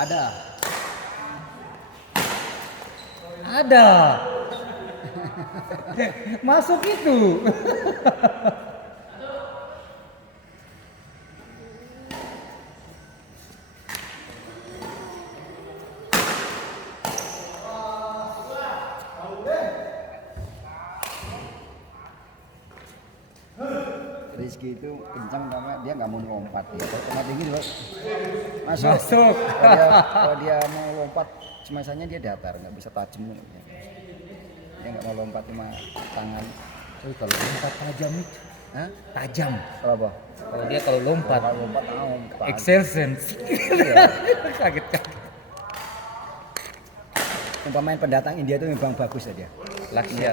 Ada. Ada. Masuk itu. Rizky itu kencang karena dia nggak mau lompat ya. Kalau tinggi juga Masuk. Kalau dia mau lompat, semasannya dia datar, nggak bisa tajam. Dia nggak mau lompat cuma tangan. Oh, kalau lompat tajam itu. Hah? Tajam. Apa? Kalau dia kalau lompat. Kalau lompat mau. Excel sense. Iya. Kaget. Pemain pendatang India itu memang bagus ya dia. Laksya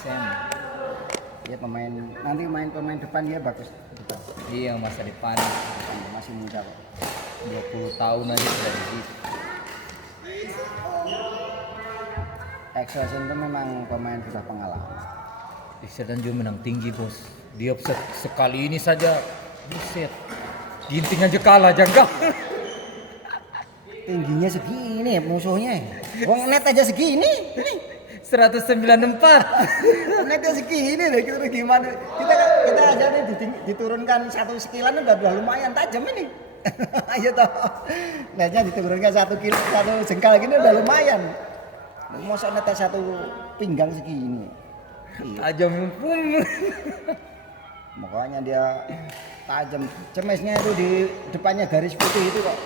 Sen. Dia nanti pemain depan dia bagus. Iya, masa depan Masih muda kok. 20 tahun aja sudah di situ. Excelsen itu memang pemain sudah pengalaman. Excelsen juga menang tinggi, bos. Dia sekali ini saja buset. Ginting aja kalah jangka. Tingginya segini musuhnya. Wong net aja segini. 194. Netnya segini deh, kita gimana? Kita aja nih diturunkan 1 sekilan udah lumayan tajam ini. Ayo toh. Netnya diturunkan 1 kilo, 1 jengkal gini udah lumayan. Masa netnya 1 pinggang segini. Tajam pun. Makanya dia tajam. Cemesnya itu di depannya garis putih itu kok.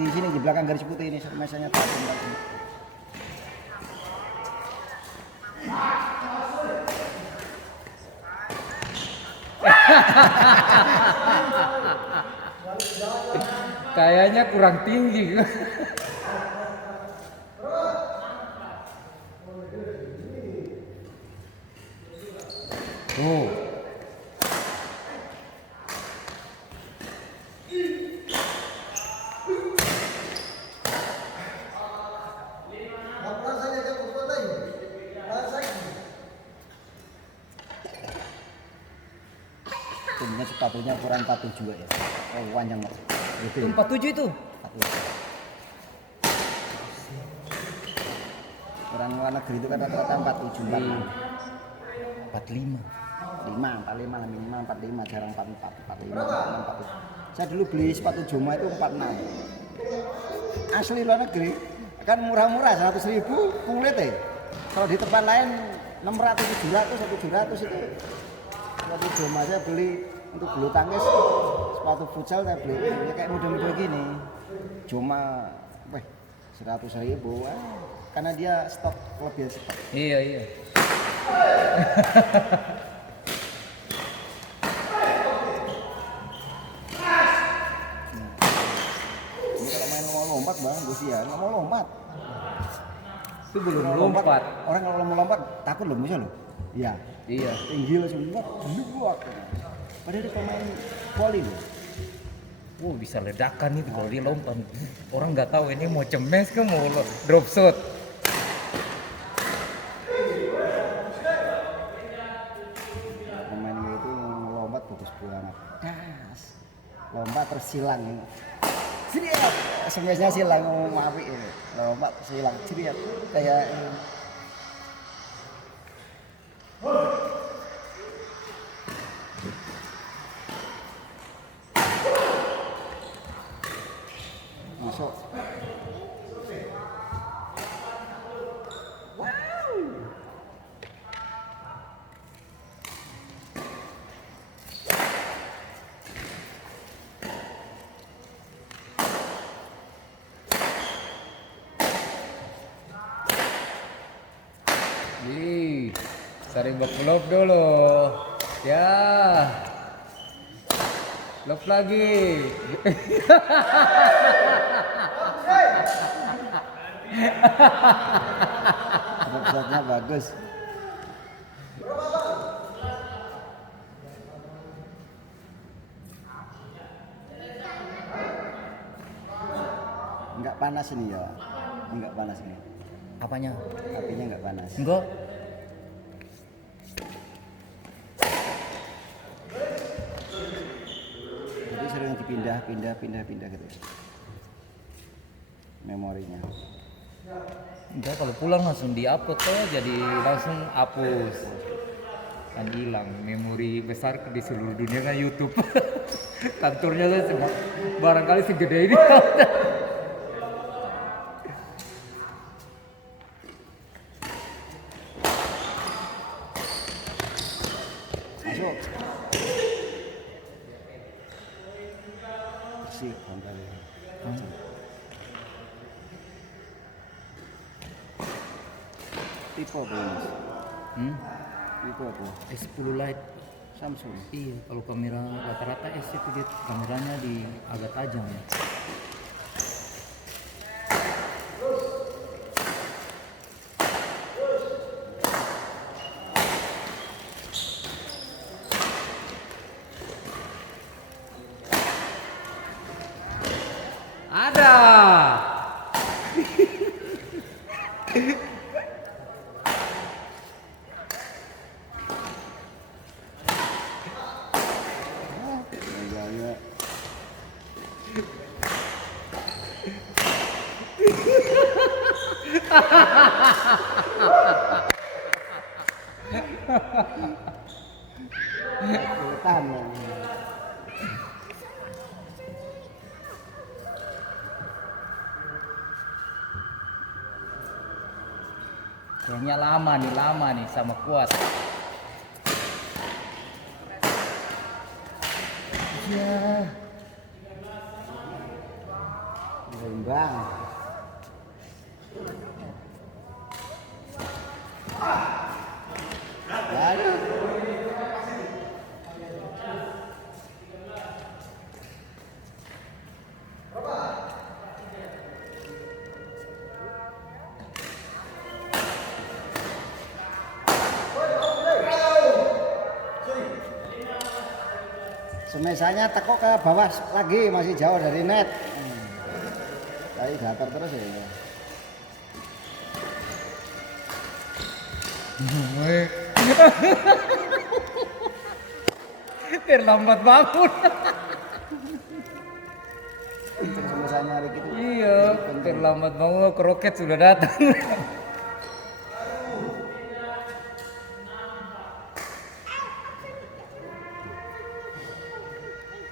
Di sini di belakang garis putih ini cemesnya tajam. Kayaknya kurang tinggi. Oh. Ini sepatunya ukuran 47 ya. Oh, panjang banget. Gitu. 47 itu. 47. Orang luar negeri itu kan rata-rata 47, 45. 45 minimal 45, jarang 44, 45, 46. Saya dulu beli sepatu Joma itu 46. Asli luar negeri kan murah-murah 100.000 kulit ya. Kalau di tempat lain 600, 700, 700 itu. Sepatu Joma saya beli untuk bulu tangkis, sepatu futsal saya beli ya kayak model-model gini. Cuma 100.000 karena dia stok lebih stok. Iya. Ini kalau main mau lompat bang, Gus ya nggak mau lompat. Itu belum lompat. Orang kalau mau lompat takut loh misalnya loh. Iya. Iya. Tinggi langsung buak. Padahal dia pemain voli loh. Wow, bisa ledakan itu kalau dia lompat. Orang nggak tahu ini mau cemes ke mau drop shot. Pemain itu lompat bagus banget. Das. Lompat terus silang. Sini ya. Semesnya silang mau api ini. Lompat silang. Sini ya. Kayak masuk. Sering lop dulu. Ya. Lop lagi. Shotnya bagus. Enggak panas ini ya. Enggak panas ini. Apanya? Apinya enggak panas. Enggak. Jadi sering dipindah gitu. memorinya. Enggak, kalau pulang langsung di-upload tuh, jadi langsung hapus. Kan hilang memori besar di seluruh dunia kan YouTube. Kantornya tuh cuma barangkali segede ini. Masuk. Bersih bantalnya. Tipe apa ini? Tipe apa? S10 Lite. Samsung. Iya, kalau kamera rata-rata S itu dia kameranya di agak tajam ya. Ada. Gaya. Sultan. Kayaknya lama nih sama kuat. Ya. Rembang. Aduh. Semesanya tekuk ke bawah lagi, masih jauh dari net. Tapi datar terus ya. Terlambat bangun. Itu semesanya hari gitu. Iya, terlambat bangun, kroket sudah datang.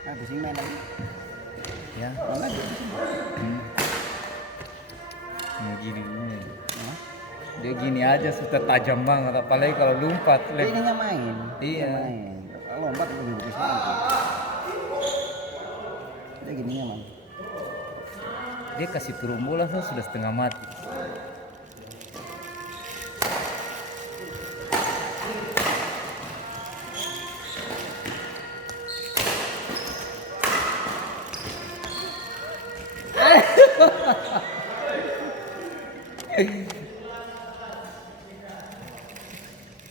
Nah, di sini main lagi. Ya, Mana dia? gini. Dia gini aja sudah tajam banget, apalagi kalau lompat. Dia ininya main. Iya. Dia main. Kalau lompat lebih bagus lagi. Dia gininya man. Dia kasih turun bola tuh sudah setengah mati.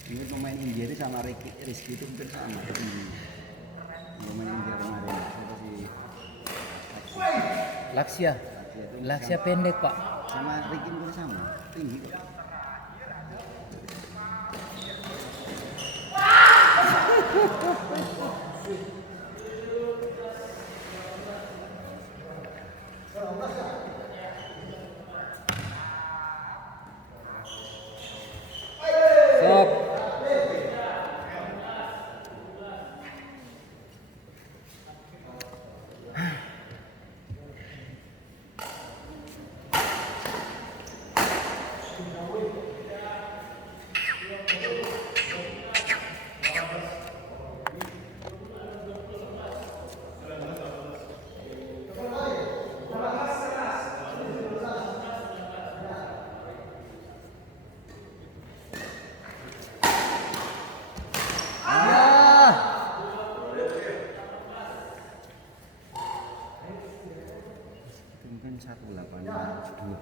Ini pemain India itu sama Rizky itu mungkin sama. Pemain India kemarin. Siapa sih? Laksia. Itu Laksia pendek, Pak. sama Ricky mungkin sama. Tinggi kok. Sok. Mungkin 182.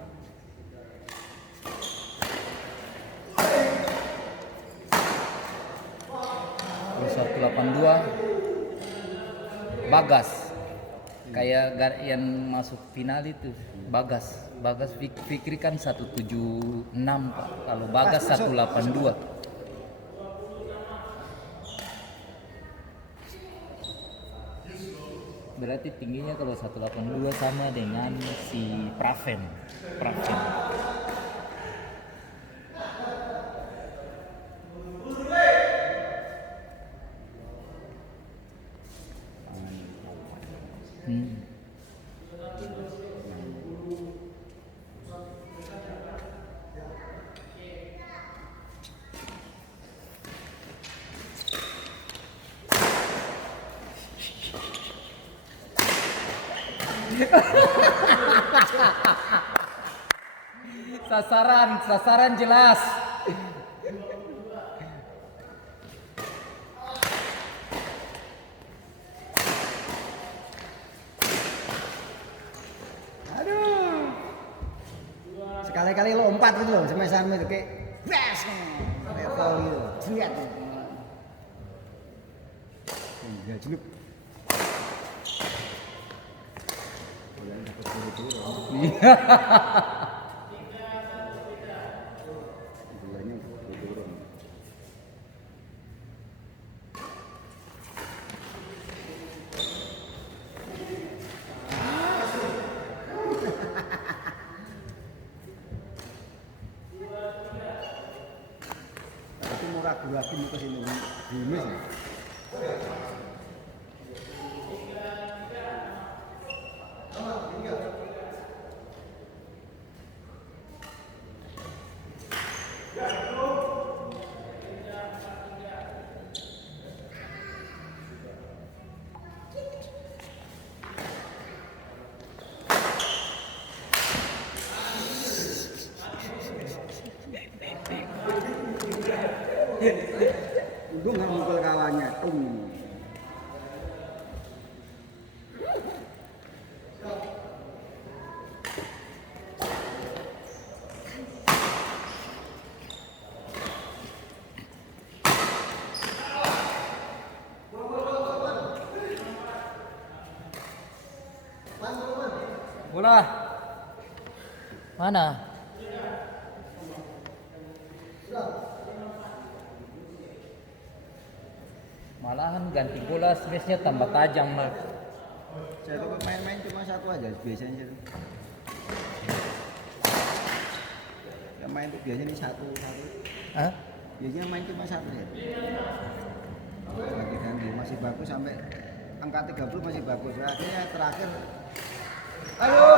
182 Bagas kayak yang masuk final itu Bagas Fikri kan 176 Pak, kalau Bagas 182. berarti tingginya kalau 182 sama dengan si Praven. Praven. Hmm. Sasaran jelas. Aduh. Sekali-kali lompat gitu loh, sama itu kayak bas. Level gitu. Lihat. Enggak jelek. Boleh dapat dulu. Iya. Gulanya turun. Tapi murah gula kim ke sini. Bimis. Untung nggak mukul kawannya, Bola. Mana? Malahan ganti bola smashnya tambah tajam lah. Saya tuh main-main cuma satu aja biasanya itu. Yang main tuh biasanya ini satu. Hah? Biasanya main cuma satu ya. Ganti masih bagus sampai angka 30 masih bagus. Akhirnya terakhir. Ayo.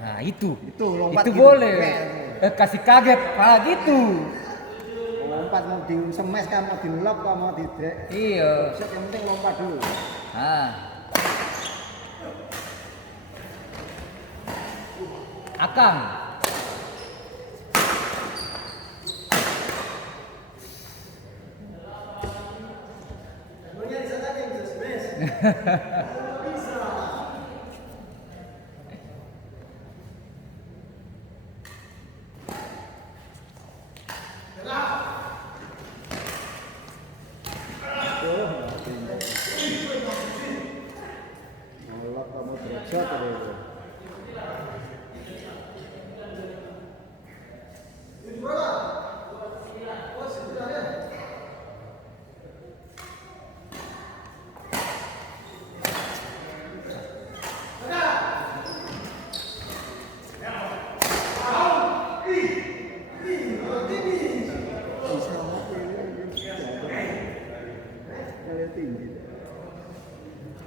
Nah itu lompat itu gitu. boleh. Kasih kaget kalah gitu. Lompat mau di smash kan mau di lock kan mau di drag. Iya. Yang penting lompat dulu. Nah. Akang. Mau lock kan mau drag shot itu.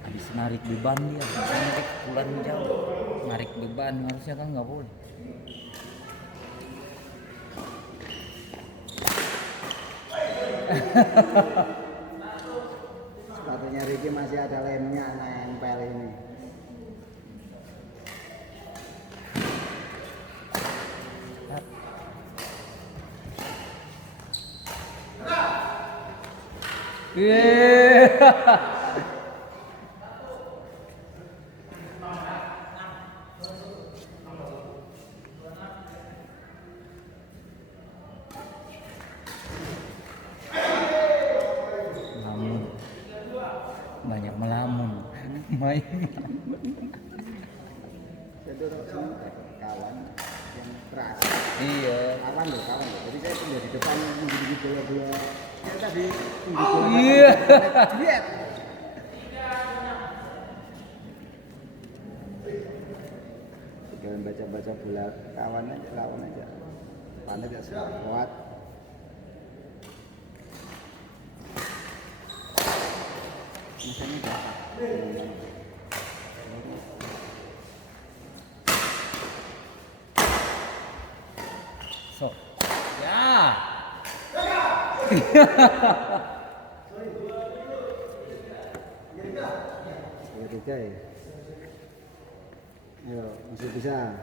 Habis narik beban dia, narik pukulan jauh, narik beban harusnya kan nggak boleh. Sepatunya Ricky masih ada lemnya nempel ini. Melamun, banyak melamun. Main. Jadi orang sini kawan yang terakhir. Iya. Kawan loh. Jadi saya tinggal di depan menggigit bola-bola. Saya tadi menggigit bola. Iya. Duet. Jangan baca-baca bola kawan aja, lawan aja. Pandai ya kuat. Misalnya berapa? So. Ya. Ya tiga ya. Ayo, masih bisa.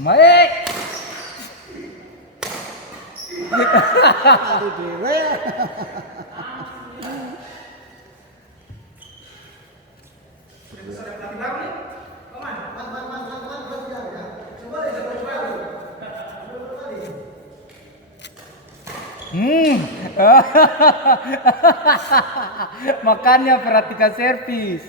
Baik. Aduh dewe. Makanya perhatikan servis.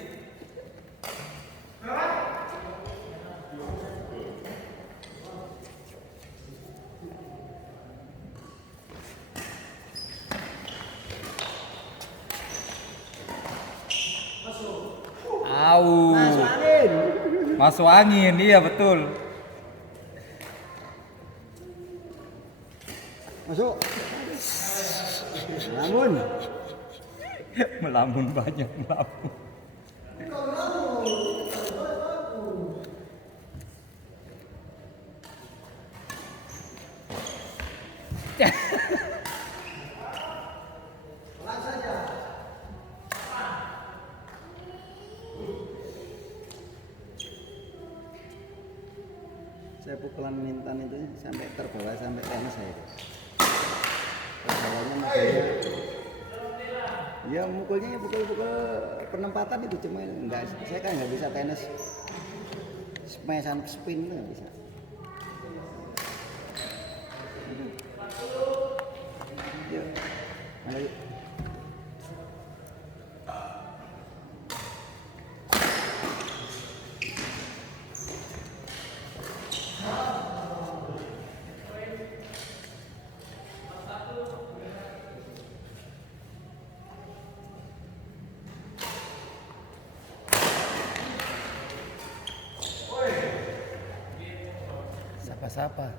Au. Masuk angin. Masuk angin, iya betul. Masuk. Namun Melamun banyak melamun. saya pukulan Intan itu sampai terbawa sampai tenis saya itu. Terbawanya makanya ya mukulnya pukul-pukul penempatan itu cuma enggak, saya kan nggak bisa tenis smash and spin itu nggak bisa. Yuk, mana yuk. Sapa-sapa.